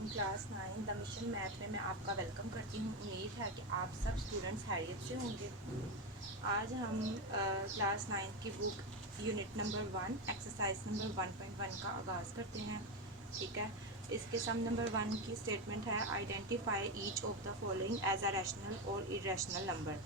अलैकुम। Class 9 the mission math में मैं आपका वेलकम करती हूँ। उम्मीद है कि आप सब स्टूडेंट्स खैरियत से होंगे। आज हम क्लास 9 की book unit number 1 exercise number 1.1 का आगाज़ करते हैं। ठीक है, इसके सम नंबर 1 की स्टेटमेंट है identify each of the following as a rational or irrational number.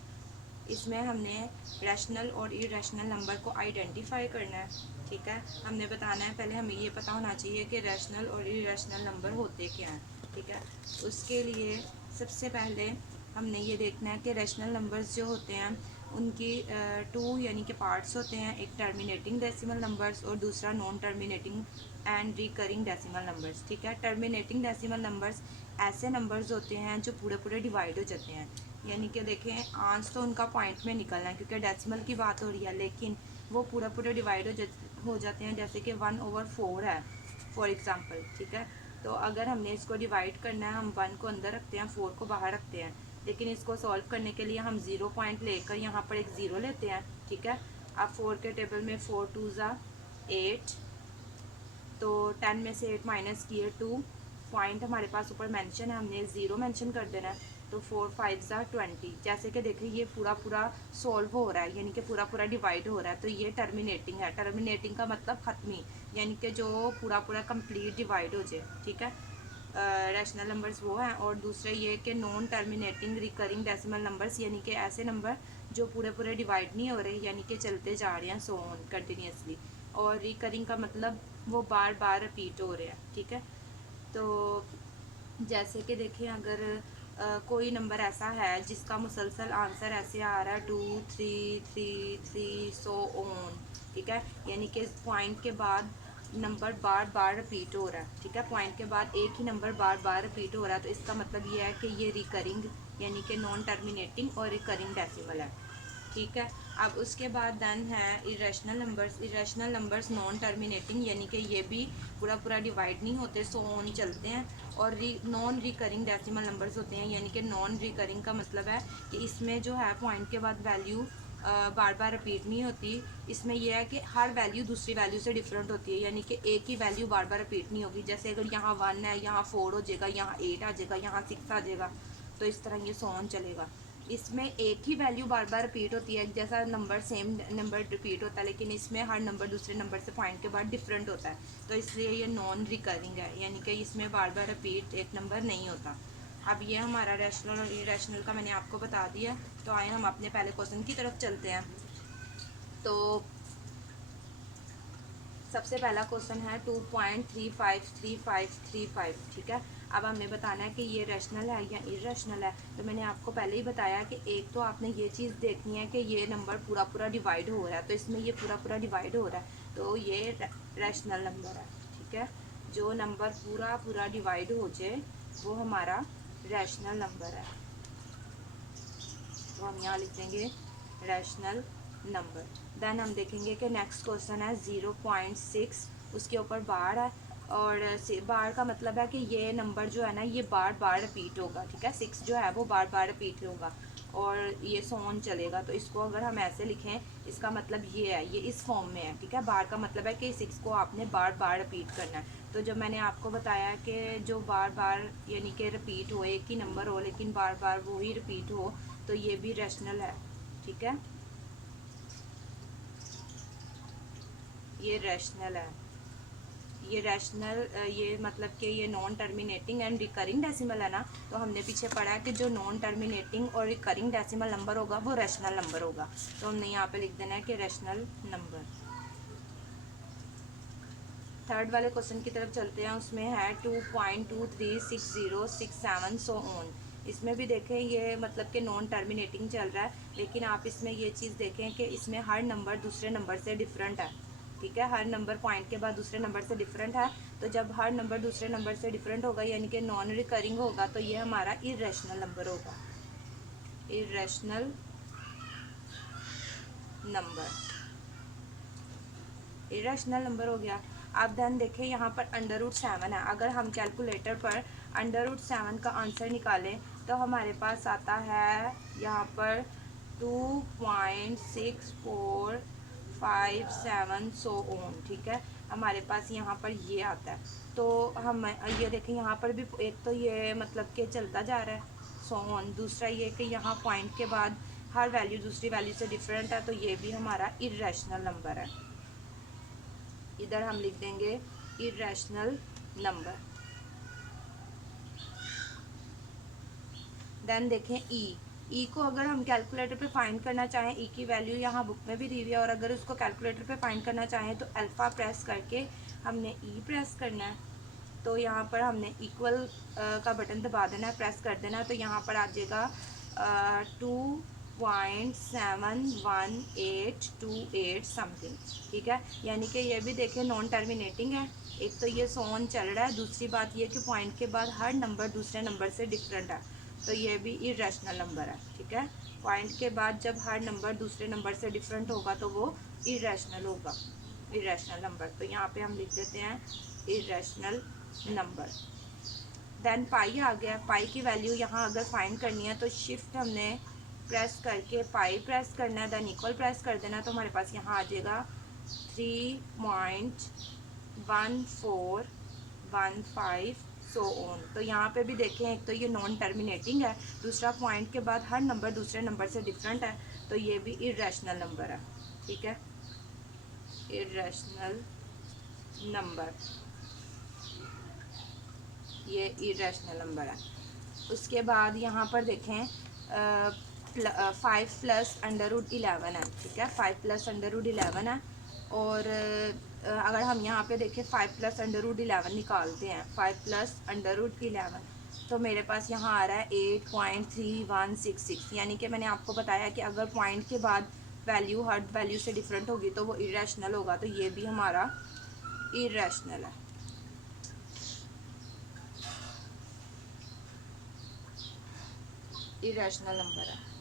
इसमें हमने रैशनल और इरेशनल नंबर को आइडेंटिफाई करना है। ठीक है, हमने बताना है, पहले हमें ये पता होना चाहिए कि रैशनल और इरेशनल नंबर होते क्या हैं। ठीक है, उसके लिए सबसे पहले हमने ये देखना है कि रैशनल नंबर्स जो होते हैं उनकी टू यानी कि पार्ट्स होते हैं। एक टर्मिनेटिंग डेसिमल नंबर्स और दूसरा non terminating and recurring decimal numbers. ठीक है, टर्मिनेटिंग डेसिमल नंबर्स ऐसे नंबर्स होते हैं जो पूरे पूरे डिवाइड हो जाते हैं, यानी कि देखें आंस तो उनका पॉइंट में निकलना है क्योंकि डेसिमल की बात हो रही है, लेकिन वो पूरा डिवाइड हो जाते हैं। जैसे कि 1/4 है फॉर एग्ज़ाम्पल। ठीक है, तो अगर हमने इसको डिवाइड करना है, हम 1 को अंदर रखते हैं, 4 को बाहर रखते हैं, लेकिन इसको सॉल्व करने के लिए हम 0 पॉइंट लेकर यहाँ पर एक 0 लेते हैं। ठीक है, अब 4 के टेबल में 4 2 ज़ा 8, तो 10 में से 8 माइनस किए 2, पॉइंट हमारे पास ऊपर मेंशन है, हमने 0 मेंशन कर देना है। तो 4 5 ज़ा 20। जैसे कि देखिए ये पूरा सॉल्व हो रहा है, यानी कि पूरा डिवाइड हो रहा है, तो ये टर्मिनेटिंग है। टर्मिनेटिंग का मतलब ख़त्मी, यानी कि जो पूरा कंप्लीट डिवाइड हो जाए। ठीक है, रैशनल नंबर्स वो हैं। और दूसरे ये कि non terminating recurring decimal numbers, यानी कि ऐसे नंबर जो पूरे डिवाइड नहीं हो रहे, यानी कि चलते जा रहे हैं सो ऑन कंटिन्यूसली। और रिकरिंग का मतलब वो बार बार रिपीट हो रहे हैं। ठीक है, तो जैसे कि देखिए अगर कोई नंबर ऐसा है जिसका मुसलसल आंसर ऐसे आ रहा है 2 3 3 3 सो ऑन। ठीक है, यानी कि पॉइंट के बाद नंबर बार बार रिपीट हो रहा है। ठीक है, पॉइंट के बाद एक ही नंबर बार बार रिपीट हो रहा है, तो इसका मतलब ये है कि ये रिकरिंग यानी कि नॉन टर्मिनेटिंग और रिकरिंग डेसिमल है। ठीक है, अब उसके बाद देन है irrational numbers. Irrational numbers non terminating, यानी कि ये भी पूरा डिवाइड नहीं होते, सो ऑन चलते हैं। और नॉन रिकरिंग डेसिमल नंबर्स होते हैं, यानी कि नॉन रिकरिंग का मतलब है कि इसमें जो है पॉइंट के बाद वैल्यू बार बार रिपीट नहीं होती। इसमें यह है कि हर वैल्यू दूसरी वैल्यू से डिफरेंट होती है, यानी कि एक ही वैल्यू बार बार रिपीट नहीं होगी। जैसे अगर यहाँ 1 है, यहाँ 4 हो जाएगा, यहाँ 8 आ जाएगा, यहाँ 6 आ जाएगा, तो इस तरह ये सो ऑन चलेगा। इसमें एक ही वैल्यू बार बार रिपीट होती है, जैसा नंबर सेम नंबर रिपीट होता है, लेकिन इसमें हर नंबर दूसरे नंबर से पॉइंट के बाद डिफरेंट होता है, तो इसलिए ये नॉन रिकरिंग है, यानी कि इसमें बार बार रिपीट एक नंबर नहीं होता। अब ये हमारा रैशनल और इरेशनल का मैंने आपको बता दिया। तो आए हम अपने पहले क्वेश्चन की तरफ चलते हैं। तो सबसे पहला क्वेश्चन है 2.353535। ठीक है, अब हमें बताना है कि ये रैशनल है या इरेशनल है। तो मैंने आपको पहले ही बताया कि एक तो आपने ये चीज़ देखनी है कि ये नंबर पूरा डिवाइड हो रहा है, तो इसमें ये पूरा डिवाइड हो रहा है, तो ये रैशनल नंबर है। ठीक है, जो नंबर पूरा डिवाइड हो जाए वो हमारा रैशनल नंबर है, तो हम यहाँ लिख देंगे रैशनल नंबर। देन हम देखेंगे कि नेक्स्ट क्वेश्चन है 0.6, उसके ऊपर बार है, और बार का मतलब है कि ये नंबर जो है ना ये बार बार रिपीट होगा। ठीक है, 6 जो है वो बार बार रिपीट होगा और ये सोन चलेगा, तो इसको अगर हम ऐसे लिखें, इसका मतलब ये है, ये इस फॉर्म में है। ठीक है, बार का मतलब है कि 6 को आपने बार बार रिपीट करना है। तो जब मैंने आपको बताया कि जो बार बार यानी कि रिपीट हो, एक ही नंबर हो लेकिन बार बार वो ही रिपीट हो, तो ये भी रैशनल है। ठीक है, ये रैशनल है। ये रैशनल ये मतलब कि ये non terminating and recurring decimal है ना, तो हमने पीछे पढ़ा है कि जो नॉन टर्मिनेटिंग और रिकरिंग डेसिमल नंबर होगा वो रैशनल नंबर होगा, तो हमने यहाँ पे लिख देना है कि रैशनल नंबर। थर्ड वाले क्वेश्चन की तरफ चलते हैं, उसमें है 2.236067 सो ऑन। इसमें भी देखें ये मतलब कि नॉन टर्मिनेटिंग चल रहा है, लेकिन आप इसमें ये चीज़ देखें कि इसमें हर नंबर दूसरे नंबर से डिफरेंट है। ठीक है, हर नंबर पॉइंट के बाद दूसरे नंबर से डिफरेंट है, तो जब हर नंबर दूसरे नंबर से डिफरेंट होगा यानी कि नॉन रिकरिंग होगा, तो ये हमारा इरेशनल नंबर होगा, इरेशनल नंबर, इरेशनल नंबर हो गया। आप ध्यान देखें यहाँ पर √7 है, अगर हम कैलकुलेटर पर √7 का आंसर निकालें तो हमारे पास आता है यहाँ पर 2.6457 सो ऑन। ठीक है, हमारे पास यहाँ पर ये आता है। तो हम ये देखें यहाँ पर भी एक तो ये मतलब कि चलता जा रहा है सो ऑन, दूसरा ये कि यहाँ पॉइंट के बाद हर वैल्यू दूसरी वैल्यू से डिफरेंट है, तो ये भी हमारा इर्रेशनल नंबर है। इधर हम लिख देंगे इर्रेशनल नंबर। देन देखें ई को अगर हम कैलकुलेटर पे फाइंड करना चाहें, ई की वैल्यू यहाँ बुक में भी दी हुई है, और अगर उसको कैलकुलेटर पे फाइंड करना चाहें तो अल्फ़ा प्रेस करके हमने ई प्रेस करना है। तो यहाँ पर हमने इक्वल का बटन दबा देना है, प्रेस कर देना है, तो यहाँ पर आ जाएगा 2.71828 समथिंग, ठीक है। यानी कि ये भी देखें नॉन टर्मिनेटिंग है। एक तो ये सोन चल रहा है, दूसरी बात ये कि पॉइंट के बाद हर नंबर दूसरे नंबर से डिफरेंट है, तो ये भी इर्रेशनल नंबर है, ठीक है। पॉइंट के बाद जब हर नंबर दूसरे नंबर से डिफरेंट होगा तो वो इर्रेशनल होगा, इर्रेशनल नंबर। तो यहाँ पे हम लिख देते हैं इर्रेशनल नंबर। देन पाई आ गया। पाई की वैल्यू यहाँ अगर फाइंड करनी है तो शिफ्ट हमने प्रेस करके पाई प्रेस करना है, देन इक्वल प्रेस कर देना है, तो हमारे पास यहाँ आ जाएगा 3.1415 सो ऑन। तो यहाँ पे भी देखें, एक तो ये नॉन टर्मिनेटिंग है, दूसरा पॉइंट के बाद हर नंबर दूसरे नंबर से डिफरेंट है, तो ये भी इर्रेशनल नंबर है, ठीक है। इर्रेशनल नंबर, ये इर्रेशनल नंबर है। उसके बाद यहाँ पर देखें 5 प्लस √11 है, ठीक है। 5 प्लस √11 है, और अगर हम यहाँ पे देखें 5 प्लस √11 निकालते हैं, 5 प्लस √11, तो मेरे पास यहाँ आ रहा है 8.3166। यानी कि मैंने आपको बताया कि अगर पॉइंट के बाद वैल्यू हर वैल्यू से डिफरेंट होगी तो वो इर्रेशनल होगा, तो ये भी हमारा इर्रेशनल है। इर्रेशनल नंबर है।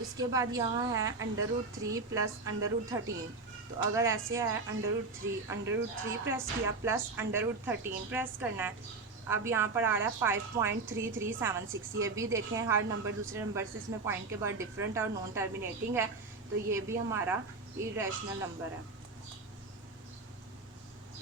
उसके बाद यहाँ है √3 प्लस √13। तो अगर ऐसे है √3 प्रेस किया प्लस √13 प्रेस करना है। अब यहाँ पर आ रहा है 5.3376। ये भी देखें हर नंबर दूसरे नंबर से इसमें पॉइंट के बाद डिफरेंट और नॉन टर्मिनेटिंग है, तो ये भी हमारा इर्रेशनल नंबर है।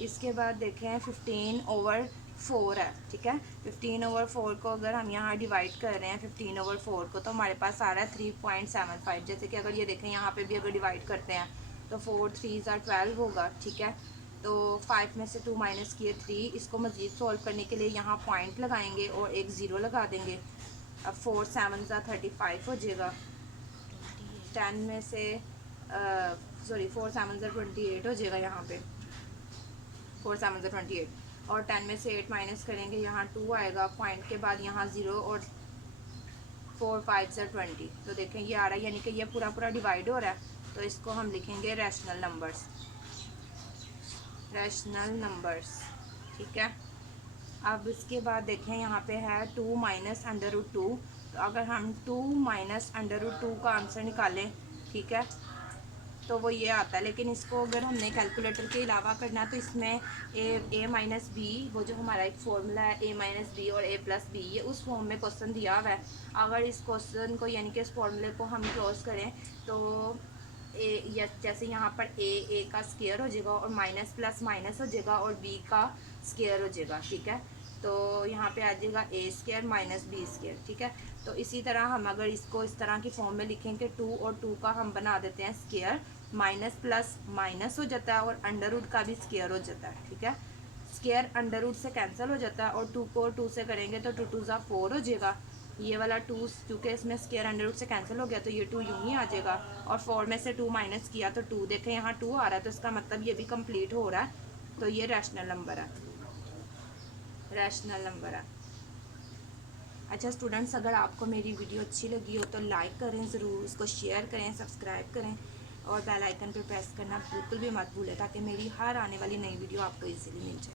इसके बाद देखें 15/4 है, ठीक है। 15/4 को अगर हम यहाँ डिवाइड कर रहे हैं 15/4 को, तो हमारे पास आ रहा है 3.75। जैसे कि अगर ये देखें यहाँ पे भी अगर डिवाइड करते हैं तो 4 3 12 होगा, ठीक है। तो 5 में से 2 माइनस किए 3। इसको मज़ीद सॉल्व करने के लिए यहाँ पॉइंट लगाएंगे और एक ज़ीरो लगा देंगे। अब 4 7 35 हो जाएगा। 10 में से 4 7 28 हो जाएगा यहाँ पे, 4 7 28, और 10 में से 8 माइनस करेंगे, यहाँ 2 आएगा, पॉइंट के बाद यहाँ 0, और 4 5 20। तो देखें ये आ रहा है, यानी कि ये पूरा डिवाइड हो रहा है, तो इसको हम लिखेंगे रैशनल नंबर्स, रैशनल नंबर्स, ठीक है। अब इसके बाद देखें यहाँ पे है 2 माइनस √2। तो अगर हम 2 माइनस √2 का आंसर निकालें, ठीक है, तो वो ये आता है। लेकिन इसको अगर हमने कैलकुलेटर के अलावा करना है तो इसमें a माइनस बी, वो जो हमारा एक फॉर्मूला है a माइनस बी और a प्लस बी, ये उस फॉर्म में क्वेश्चन दिया हुआ है। अगर इस क्वेश्चन को यानी कि इस फॉर्मूले को हम क्लोज करें तो जैसे यहाँ पर a का स्क्वायर हो जाएगा, और माइनस प्लस माइनस हो जाएगा, और b का स्क्वायर हो जाएगा, ठीक है। तो यहाँ पे आ जाएगा a² माइनस b², ठीक है। तो इसी तरह हम अगर इसको इस तरह की फॉर्म में लिखेंगे 2 और 2 का हम बना देते हैं स्क्वायर, माइनस प्लस माइनस हो जाता है, और √ का भी स्क्वायर हो जाता है, ठीक है। स्क्वायर √ से कैंसिल हो जाता है, और 2 को 2 से करेंगे तो 2 2 4 हो जाएगा। ये वाला 2 क्योंकि इसमें स्क्वायर √ से कैंसिल हो गया तो ये 2 यूँ ही आ जाएगा, और 4 में से 2 माइनस किया तो 2, देखें यहाँ 2 आ रहा है, तो इसका मतलब ये भी कंप्लीट हो रहा है, तो ये रैशनल नंबर है, रैशनल नंबर है। अच्छा स्टूडेंट्स, अगर आपको मेरी वीडियो अच्छी लगी हो तो लाइक करें ज़रूर, इसको शेयर करें, सब्सक्राइब करें, और बेल आइकन पर प्रेस करना बिल्कुल भी मत भूलें, ताकि मेरी हर आने वाली नई वीडियो आपको इजीली मिल जाए।